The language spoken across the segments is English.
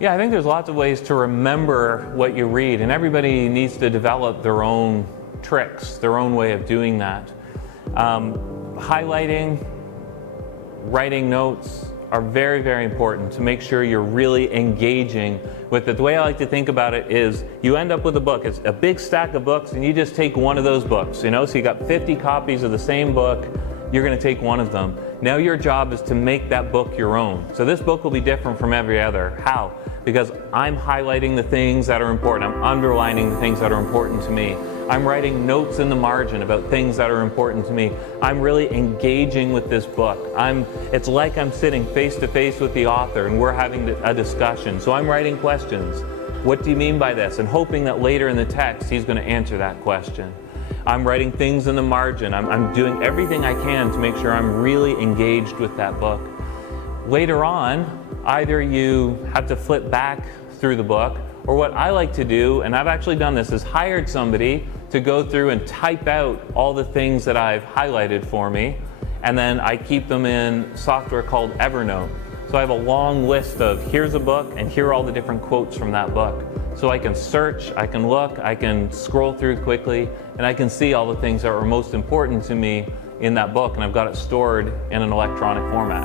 Yeah, I think there's lots of ways to remember what you read, and everybody needs to develop their own tricks, their own way of doing that. Highlighting, writing notes are very, very important to make sure you're really engaging with it. The way I like to think about it is you end up with a book. It's a big stack of books, and you just take one of those books, you know? So you got 50 copies of the same book, you're gonna take one of them. Now your job is to make that book your own. So this book will be different from every other. How? Because I'm highlighting the things that are important. I'm underlining the things that are important to me. I'm writing notes in the margin about things that are important to me. I'm really engaging with this book. It's like I'm sitting face to face with the author and we're having a discussion. So I'm writing questions. What do you mean by this? And hoping that later in the text he's going to answer that question. I'm writing things in the margin. I'm doing everything I can to make sure I'm really engaged with that book. Later on, either you have to flip back through the book, or what I like to do, and I've actually done this, is hired somebody to go through and type out all the things that I've highlighted for me, and then I keep them in software called Evernote. So I have a long list of here's a book and here are all the different quotes from that book. So I can search, I can look, I can scroll through quickly, and I can see all the things that were most important to me in that book, and I've got it stored in an electronic format.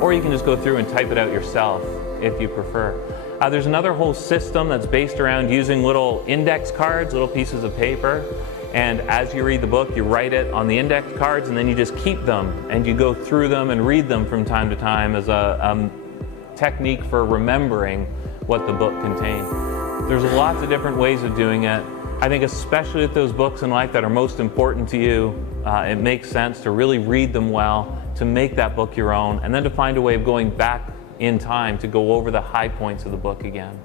Or you can just go through and type it out yourself if you prefer. There's another whole system that's based around using little index cards, little pieces of paper, and as you read the book, you write it on the index cards, and then you just keep them, and you go through them and read them from time to time as a technique for remembering what the book contained. There's lots of different ways of doing it. I think especially with those books in life that are most important to you, it makes sense to really read them well, to make that book your own, and then to find a way of going back in time to go over the high points of the book again.